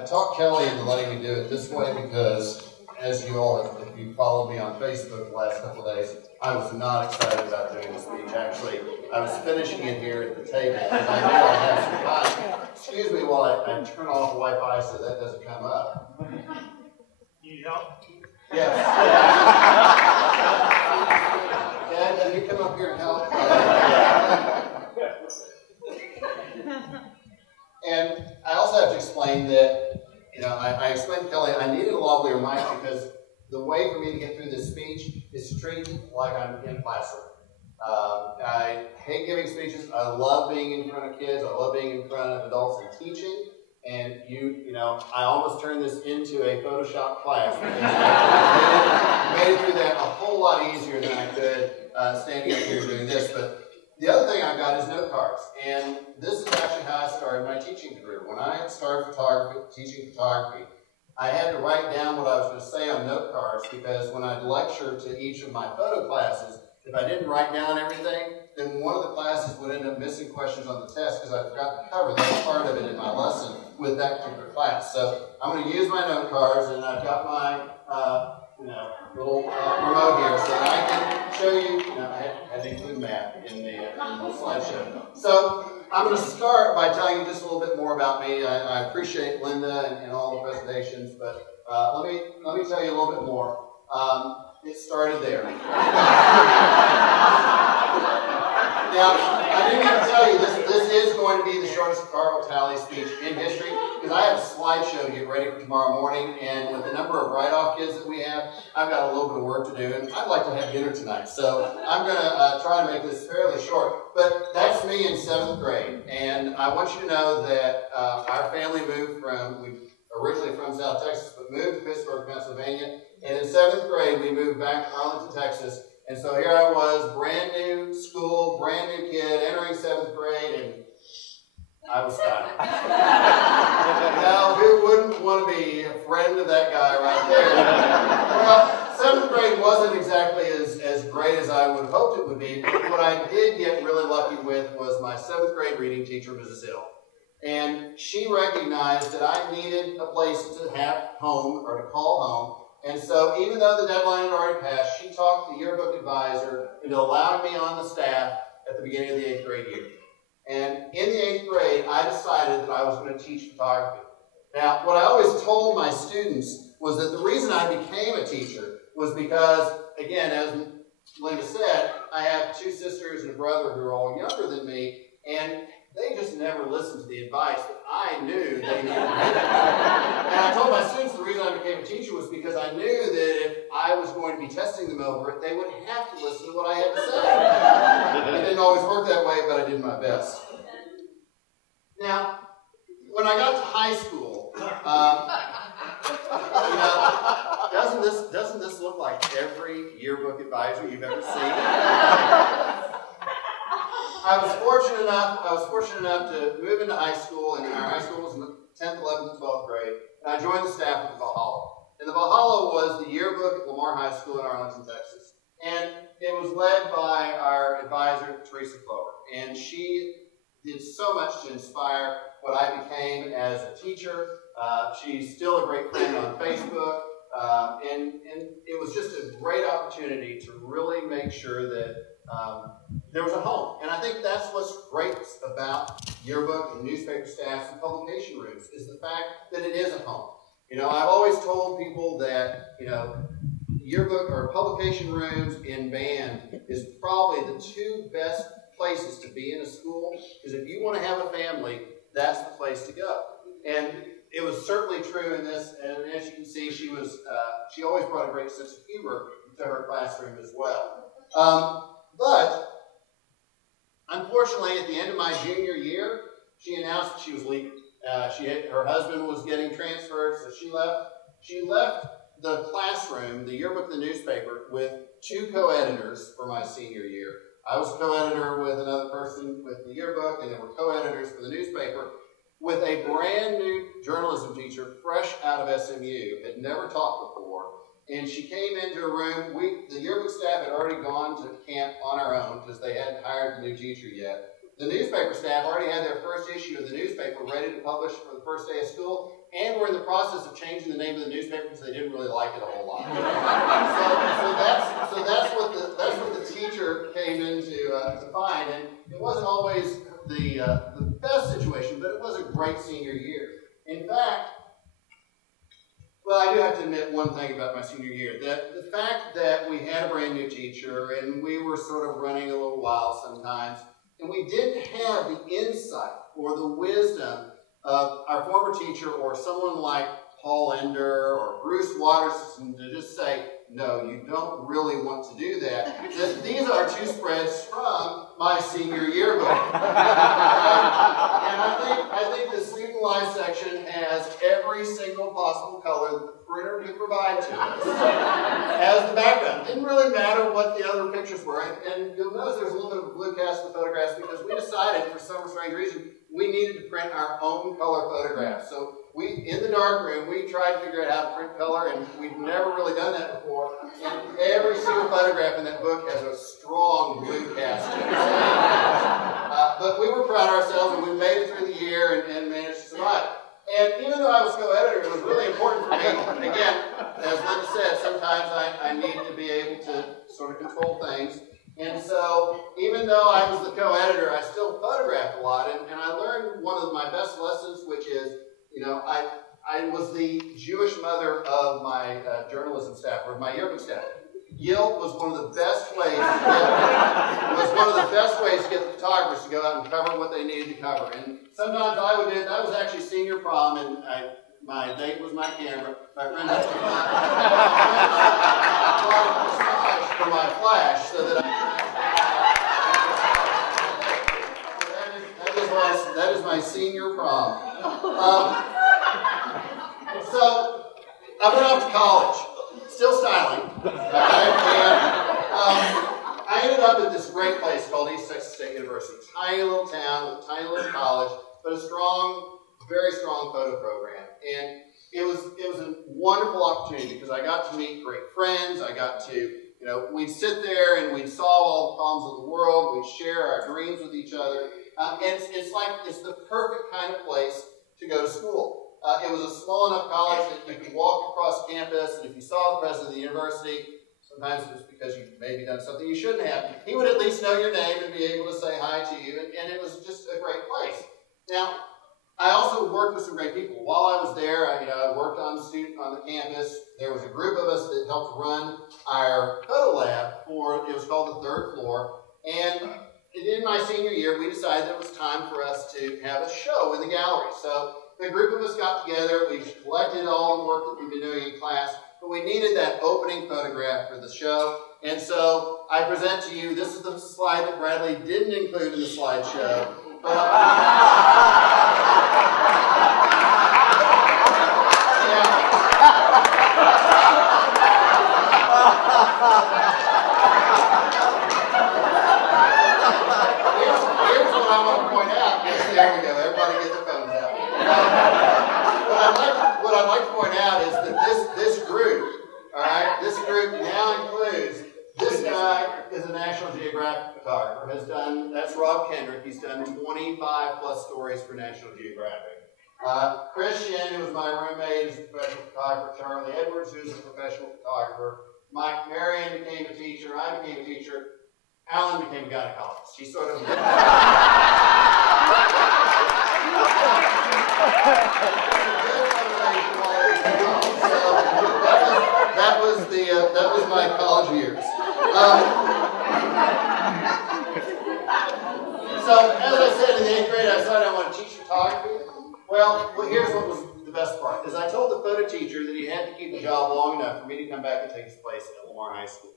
I talked Kelly into letting me do it this way because, as you all have, if you followed me on Facebook the last couple of days, I was not excited about doing the speech. Actually, I was finishing it here at the table because I knew I'd have some time. Excuse me while I turn off the Wi-Fi so that doesn't come up. Need help? Yes. Dad, can you come up here and help? And I also have to explain that, I explained to Kelly I needed a lavalier mic because the way for me to get through this speech is to treat it like I'm in a classroom. I hate giving speeches. I love being in front of kids. I love being in front of adults and teaching. And I almost turned this into a Photoshop class because I made it through that a whole lot easier than I could standing up here doing this. But the other thing I've got is note cards. And this is actually how I started my teaching career. When I started teaching photography, I had to write down what I was going to say on note cards because when I'd lecture to each of my photo classes, if I didn't write down everything, then one of the classes would end up missing questions on the test because I forgot to cover that part of it in my lesson with that particular class. So I'm going to use my note cards, and I've got my little remote here so that I can show you. I had to include math in the slideshow. So I'm going to start by telling you just a little bit more about me. I appreciate Linda and all the presentations, but let me tell you a little bit more. It started there. Now, I didn't even tell you, this is going to be the shortest Carl Towley speech in history, because I have a slideshow to get ready for tomorrow morning, and with the number of write-off kids that we have, I've got a little bit of work to do, and I'd like to have dinner tonight. So I'm going to try to make this fairly short, but that's me in 7th grade, and I want you to know that our family moved originally from South Texas, but moved to Pittsburgh, Pennsylvania, and in 7th grade, we moved back to Arlington, Texas. And so here I was, brand new school, brand new kid, entering 7th grade, and I was styling. Now, who wouldn't want to be a friend of that guy right there? Well, 7th grade wasn't exactly as great as I would have hoped it would be, but what I did get really lucky with was my 7th grade reading teacher, Mrs. Hill. And she recognized that I needed a place to have home, or to call home. And so even though the deadline had already passed, she talked the yearbook advisor into allowing me on the staff at the beginning of the 8th grade year. And in the 8th grade, I decided that I was going to teach photography. Now, what I always told my students was that the reason I became a teacher was because, again, as Linda said, I have 2 sisters and a brother who are all younger than me, and they just never listened to the advice that I knew they needed. And I told my students the reason I became a teacher was because I knew that if I was going to be testing them over it, they wouldn't have to listen to what I had to say. It didn't always work that way, but I did my best. Now, when I got to high school, doesn't this look like every yearbook advisor you've ever seen? I was fortunate enough to move into high school, and our high school was in the 10th, 11th, and 12th grade, and I joined the staff at the Valhalla. And the Valhalla was the yearbook at Lamar High School in Arlington, Texas. And it was led by our advisor, Teresa Clover. And she did so much to inspire what I became as a teacher. She's still a great friend on Facebook. And it was just a great opportunity to really make sure that there was a home. And I think that's what's great about yearbook and newspaper staffs and publication rooms, is the fact that it is a home. I've always told people that, yearbook or publication rooms in band is probably the 2 best places to be in a school, because if you want to have a family, that's the place to go. And it was certainly true in this, and as you can see, she always brought a great sense of humor to her classroom as well. But unfortunately, at the end of my junior year, she announced that she was leaving. Her husband was getting transferred, so she left. She left the classroom, the yearbook, the newspaper, with 2 co-editors for my senior year. I was co-editor with another person with the yearbook, and there were co-editors for the newspaper, with a brand new journalism teacher, fresh out of SMU, had never taught before. And she came into a room. The yearbook staff had already gone to camp on our own because they hadn't hired the new teacher yet. The newspaper staff already had their first issue of the newspaper ready to publish for the first day of school. and were in the process of changing the name of the newspaper because they didn't really like it a whole lot. So that's what the teacher came in to find, and it wasn't always the best situation, but it was a great senior year. In fact, well, I do have to admit one thing about my senior year, that the fact that we had a brand new teacher and we were sort of running a little wild sometimes, and we didn't have the insight or the wisdom of our former teacher or someone like Paul Ender or Bruce Watterson to just say, no, you don't really want to do that. These are two spreads from my senior yearbook. And I think the student life section has every single possible color that the printer could provide to us as the background. It didn't really matter what the other pictures were. And you'll notice there's a little bit of blue cast in the photographs because we decided, for some strange reason, we needed to print our own color photographs. So in the dark room, we tried to figure out how to print color, and we'd never really done that before. And every single photograph in that book has a strong blue cast to it. But we were proud of ourselves, and we made it through the year and managed to survive. And even though I was co-editor, it was really important for me. Again, as Linda said, sometimes I needed to be able to sort of control things. And so, even though I was the co-editor, I still photographed a lot. And I learned one of my best lessons, which is, I was the Jewish mother of my journalism staff, or my yearbook staff. Yield was one of the best ways to get the photographers to go out and cover what they needed to cover. And sometimes I would do it. That was actually senior prom, and my date was my camera. My friend had to for my flash so that that is my senior prom. So I went off to college, still styling, okay, and I ended up at this great place called East Texas State University. Tiny little town with a tiny little college, but a strong, very strong photo program. And it was a wonderful opportunity because I got to meet great friends. I got to, we'd sit there and we'd solve all the problems of the world. We'd share our dreams with each other. And it's the perfect kind of place to go to school. It was a small enough college that you could walk across campus, and if you saw the president of the university, sometimes it was because you maybe done something you shouldn't have, he would at least know your name and be able to say hi to you, and it was just a great place. Now, I also worked with some great people. While I was there, I worked on the campus. There was a group of us that helped run our photo lab it was called the third floor, and in my senior year, we decided that it was time for us to have a show in the gallery. So the group of us got together, we collected all the work that we've been doing in class, but we needed that opening photograph for the show. And so I present to you, this is the slide that Bradley didn't include in the slideshow. Here's what I want to point out. There we go, everybody get their phones out. What I'd like to point out is that this group, all right, this group now includes, this guy is a National Geographic photographer, that's Rob Kendrick, he's done 25 plus stories for National Geographic. Christian, who was my roommate, is a professional photographer. Charlie Edwards, who's a professional photographer. Mike Marion became a teacher, I became a teacher. Alan became a gynecologist. He sort of... that was my college years. So, as I said in the 8th grade, I decided I wanted to teach photography. Well, here's what was the best part, is I told the photo teacher that he had to keep the job long enough for me to come back and take his place at Lamar High School.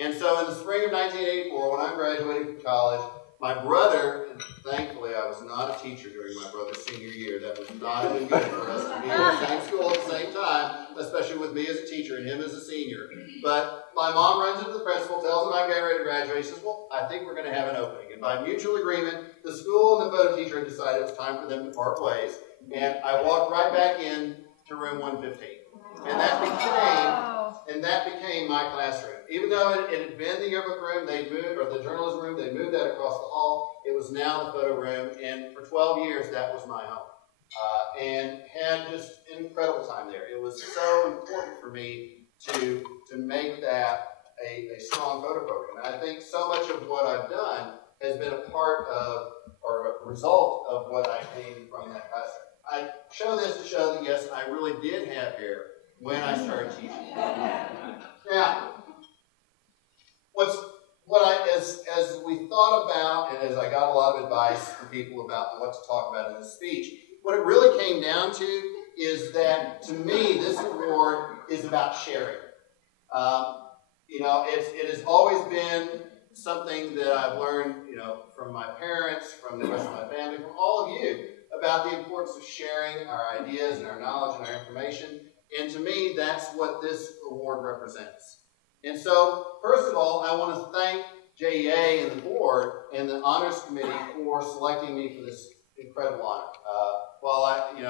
And so in the spring of 1984, when I graduated from college, my brother, and thankfully I was not a teacher during my brother's senior year. That was not even good for us to be in the same school at the same time, especially with me as a teacher and him as a senior. But my mom runs into the principal, tells him I'm getting ready to graduate. He says, well, I think we're going to have an opening. And by mutual agreement, the school and the photo teacher had decided it was time for them to part ways. And I walked right back in to room 115. And that became my classroom. Even though it had been the yearbook room, they moved, or the journalism room, they moved that across the hall. It was now the photo room, and for 12 years, that was my home. And had just an incredible time there. It was so important for me to make that a strong photo program. And I think so much of what I've done has been a part of, or a result of what I came from that class. I show this to show that, yes, I really did have hair when I started teaching. Now, as we thought about, and as I got a lot of advice from people about what to talk about in this speech, what it really came down to is that, to me, this award is about sharing. It has always been something that I've learned, from my parents, from the rest of my family, from all of you, about the importance of sharing our ideas and our knowledge and our information. And to me, that's what this award represents. And so, first of all, I want to thank JEA and the board and the honors committee for selecting me for this incredible honor.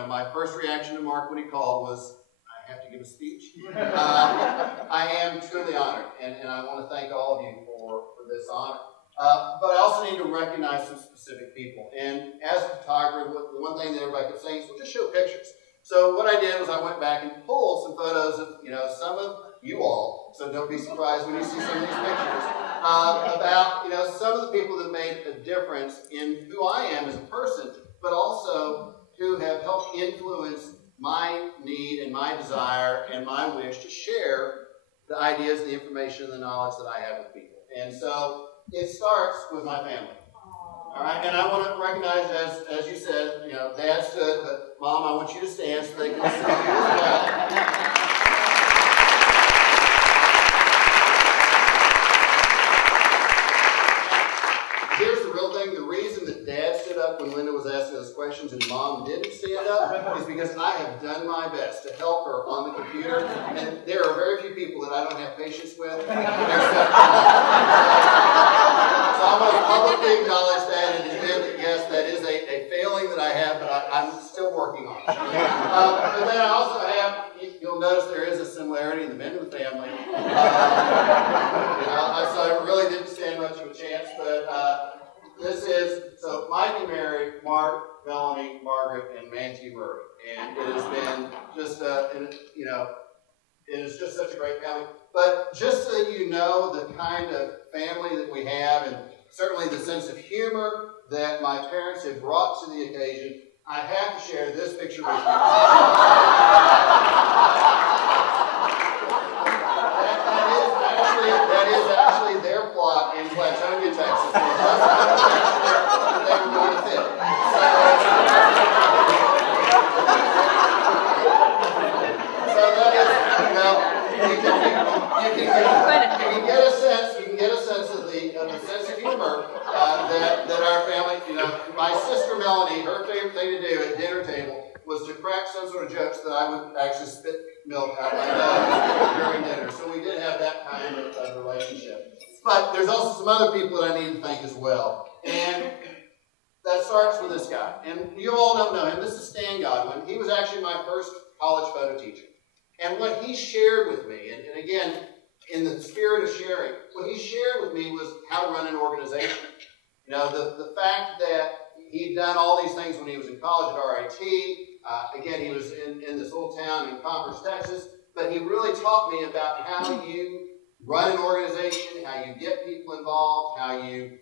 My first reaction to Mark when he called was, I have to give a speech. I am truly honored, and I want to thank all of you for this honor. But I also need to recognize some specific people. And as a photographer, the one thing that everybody kept saying is, well, just show pictures. So what I did was I went back and pulled some photos of, some of you all, so don't be surprised when you see some of these pictures, about, some of the people that made a difference in who I am as a person, but also who have helped influence my need and my desire and my wish to share the ideas, the information, and the knowledge that I have with people. And so it starts with my family. All right, and I want to recognize, as you said, Dad stood, but Mom, I want you to stand so they can see you as well. Here's the real thing. The reason that Dad stood up when Linda was asking those questions and Mom didn't stand up is because I have done my best to help her on the computer, and there are very few people that I don't have patience with. So I want to publicly acknowledge that and admit that, yes, that is a failing that I have, but I'm still working on it. But then I also have, you'll notice there is a similarity in the Benjamin family. So I really didn't stand much of a chance, but so Mike and Mary, Mark, Melanie, Margaret, and Matthew Murray. And it has been just, it is just such a great family. But just so that you know the kind of family that we have, and certainly the sense of humor that my parents have brought to the occasion, I have to share this picture with you. That is actually their plot in Platonia, Texas. They were going to fit. So that is, you can get a sense of the sense of humor that our family, my sister Melanie, her favorite thing to do at dinner table was to crack some sort of jokes that I would actually spit milk out my nose during dinner. So we did have that kind of relationship. But there's also some other people that I need to thank as well. And that starts with this guy. And you all don't know him. This is Stan Godwin. He was actually my first college photo teacher. And what he shared with me, and again, in the spirit of sharing, what he shared with me was how to run an organization. The fact that he'd done all these things when he was in college at RIT. Again, he was in this little town in Commerce, Texas. But he really taught me about how you run an organization, how you get people involved, how you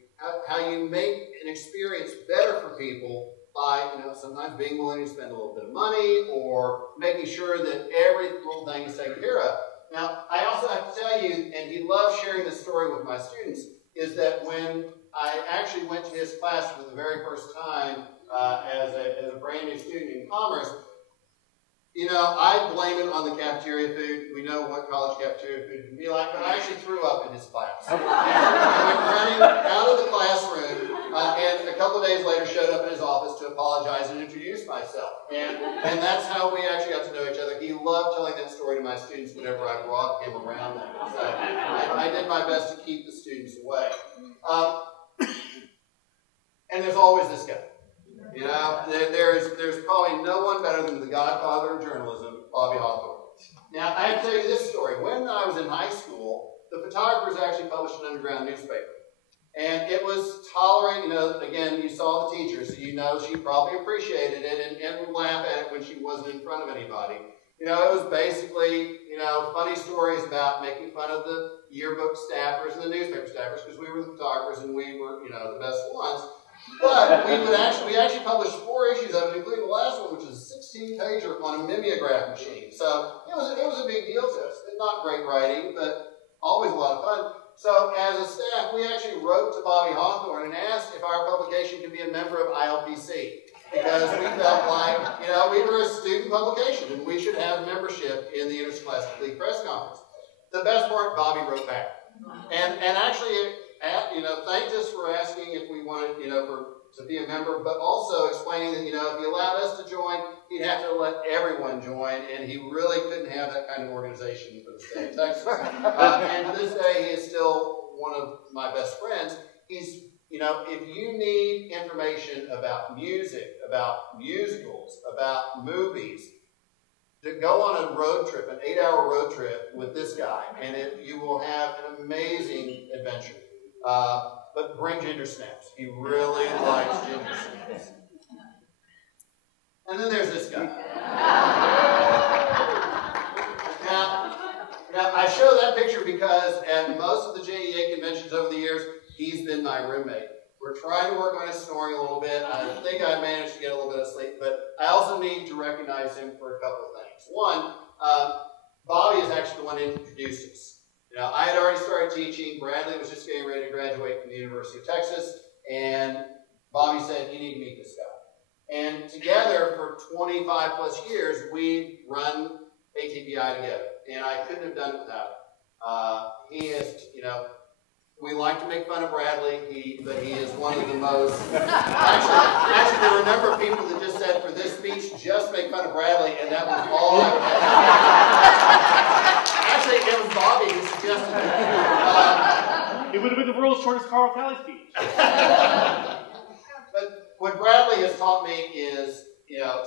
make an experience better for people by, sometimes being willing to spend a little bit of money or making sure that every little thing is taken care of. Now, I also have to tell you, and he loves sharing this story with my students, is that when I actually went to his class for the very first time as a brand new student in commerce, I blame it on the cafeteria food. We know what college cafeteria food can be like, but I actually threw up in his class. And I went running out of the classroom, and a couple of days later showed up in his office to apologize and introduce myself. And that's how we actually got to know each other. He loved telling that story to my students whenever I brought him around them. So I did my best to keep the students away. And there's always this guy. There's probably no one better than the godfather of journalism, Bobby Hawthorne. Now, I have to tell you this story. When I was in high school, the photographers actually published an underground newspaper. And it was tolerant, again, you saw the teacher, so she probably appreciated it and would laugh at it when she wasn't in front of anybody. It was basically, funny stories about making fun of the yearbook staffers and the newspaper staffers because we were the photographers and we were, the best ones. But we actually published 4 issues of it, including the last one, which is a 16-pager on a mimeograph machine. So it was a big deal to us. Not great writing, but always a lot of fun. So as a staff, we actually wrote to Bobby Hawthorne and asked if our publication could be a member of ILPC. Because we felt like, we were a student publication and we should have membership in the Interscholastic League press conference. The best part, Bobby wrote back. And actually, thanked us for asking if we wanted, to be a member, but also explaining that, if he allowed us to join, he'd have to let everyone join, and he really couldn't have that kind of organization for the state of Texas. And to this day, he is still one of my best friends. He's, if you need information about music, about musicals, about movies, to go on a road trip, an 8-hour road trip with this guy, and you will have an amazing adventure. But bring ginger snaps. He really likes ginger snaps. And then there's this guy. Now I show that picture because at most of the JEA conventions over the years, he's been my roommate. We're trying to work on his snoring a little bit. I think I managed to get a little bit of sleep, but I also need to recognize him for a couple of things. One, Bobby is actually the one who introduced us. I had already started teaching. Bradley was just getting ready to graduate from the University of Texas, and Bobby said, "You need to meet this guy." And together for 25 plus years, we've run ATPI together, and I couldn't have done it without him. He is, we like to make fun of Bradley, but he is one of the most. Actually, there were a number of people that just said for this speech, just make fun of Bradley, and that was all I had. Actually, it was Bobby who suggested it. It would have been the world's shortest Carl Towley speech. But what Bradley has taught me is,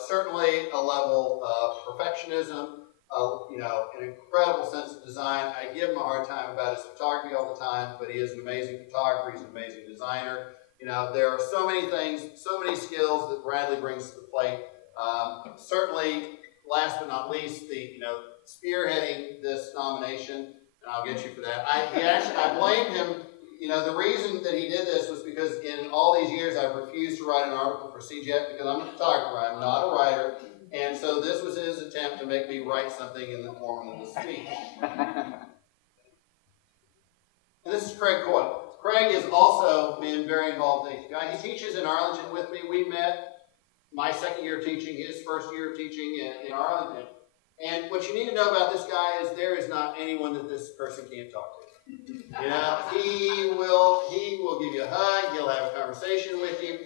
certainly a level of perfectionism, an incredible sense of design. I give him a hard time about his photography all the time, but he is an amazing photographer. He's an amazing designer. There are so many things, so many skills that Bradley brings to the plate. Certainly, last but not least, the spearheading this nomination, and I'll get you for that. I blame him. The reason that he did this was because in all these years I've refused to write an article for CJET because I'm a photographer, I'm not a writer, and so this was his attempt to make me write something in the form of the speech. And this is Craig Coyle. Craig has also been very involved in ATPI. He teaches in Arlington with me. We met my second year of teaching, his first year of teaching in Arlington. And what you need to know about this guy is there is not anyone that this person can't talk to. He will give you a hug, he'll have a conversation with you.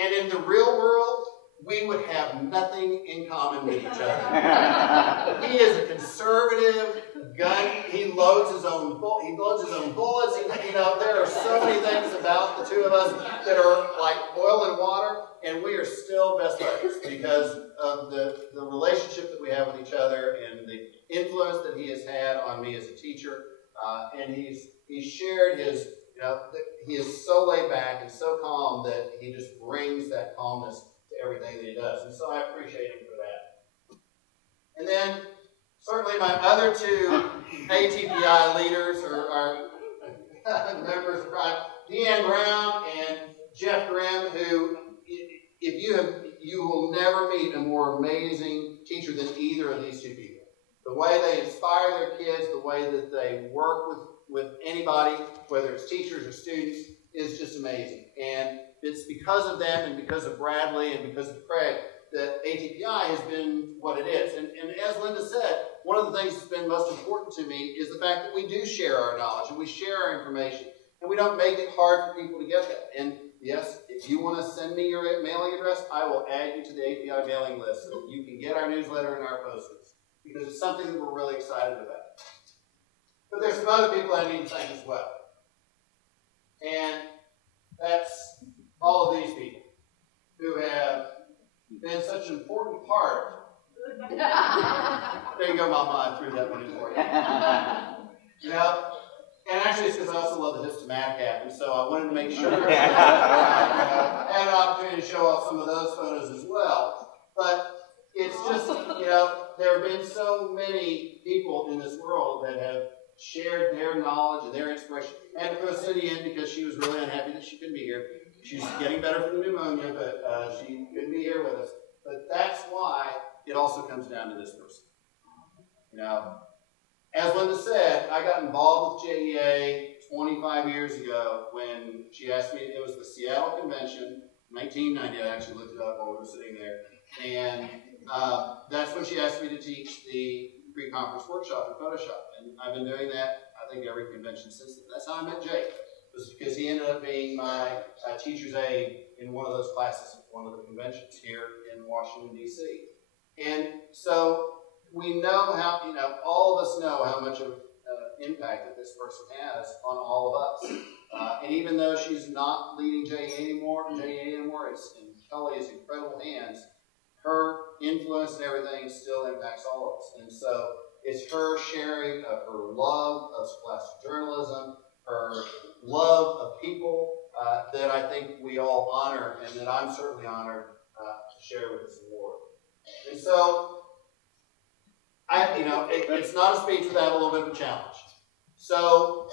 And in the real world, we would have nothing in common with each other. He is a conservative gun. He loads his own bullets. There are so many things about the two of us that are like oil and water, and we are still best friends because of the relationship that we have with each other and the influence that he has had on me as a teacher. And he's shared his, he is so laid back and so calm that he just brings that calmness to everything that he does. And so I appreciate him for that. And then, certainly my other two ATPI leaders are members of Deanne Brown and Jeff Grimm, who, you will never meet a more amazing teacher than either of these two people. The way they inspire their kids, the way that they work with anybody, whether it's teachers or students, is just amazing. And it's because of them and because of Bradley and because of Craig that ATPI has been what it is. And as Linda said, one of the things that's been most important to me is the fact that we do share our knowledge and we share our information. And we don't make it hard for people to get that. And yes, if you want to send me your mailing address, I will add you to the ATPI mailing list so that you can get our newsletter and our postings. Because it's something that we're really excited about. But there's some other people I need to thank as well. And that's all of these people who have been such an important part. There you go, Mama, I threw that one in for you. And actually, it's because I also love the hips to Mac app, and so I wanted to make sure I had an opportunity to show off some of those photos as well. But it's just, there have been so many people in this world that have shared their knowledge and their inspiration. I had to throw Cindy in because she was really unhappy that she couldn't be here. She's getting better from the pneumonia, but she couldn't be here with us. But that's why it also comes down to this person. As Linda said, I got involved with JEA 25 years ago when she asked me, it was the Seattle Convention, 1990, I actually looked it up while we were sitting there. And that's when she asked me to teach the pre-conference workshop in Photoshop. And I've been doing that, I think, every convention since then. That's how I met Jake. It was because he ended up being my teacher's aide in one of those classes at one of the conventions here in Washington, D.C. And so we know how, all of us know how much of impact that this person has on all of us. And even though she's not leading JEA anymore, it's in Kelly's incredible hands, her influence and everything still impacts all of us. And so it's her sharing of her love of scholastic journalism, her love of people that I think we all honor, and that I'm certainly honored to share with this award. And so, it's not a speech without a little bit of a challenge. So,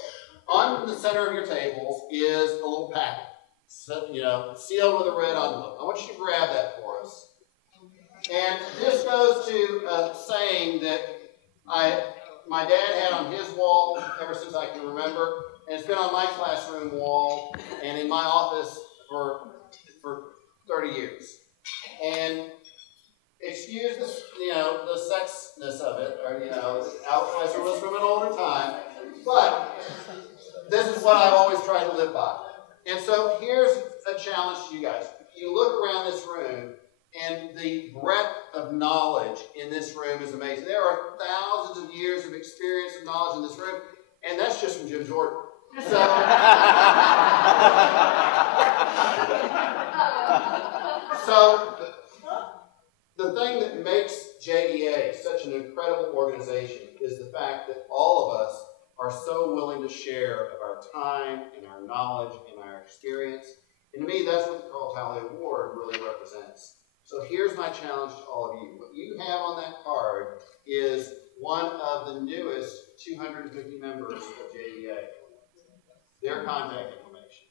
on the center of your tables is a little packet, sealed with a red envelope. I want you to grab that for us. And this goes to saying that my dad had on his wall ever since I can remember, and it's been on my classroom wall and in my office for 30 years. And excuse this, the sexness of it, or it was from an older time, but this is what I've always tried to live by. And so here's a challenge to you guys. You look around this room, and the breadth of knowledge in this room is amazing. There are thousands of years of experience and knowledge in this room, and that's just from Jim Jordan. So the thing that makes JEA such an incredible organization is the fact that all of us are so willing to share of our time and our knowledge and our experience. And to me, that's what the Carl Towley Award really represents. So here's my challenge to all of you. What you have on that card is one of the newest 250 members of JEA. Their contact information.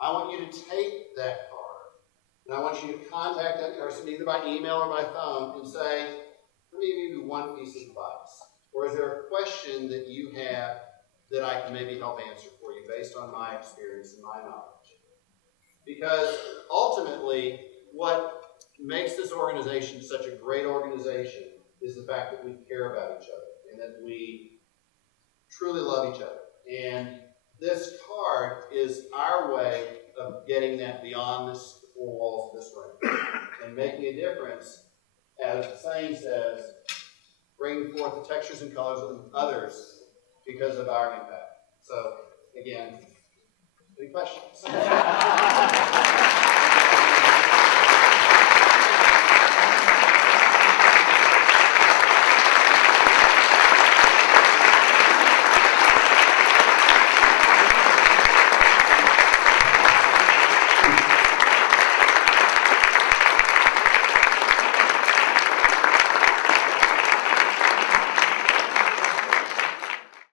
I want you to take that card, and I want you to contact that person either by email or by phone and say, let me give you one piece of advice. Or is there a question that you have that I can maybe help answer for you based on my experience and my knowledge? Because ultimately, what makes this organization such a great organization is the fact that we care about each other and that we truly love each other. And this card is our way of getting that beyond the four walls of this room and making a difference, as the saying says, bringing forth the textures and colors of others because of our impact. So, again, any questions?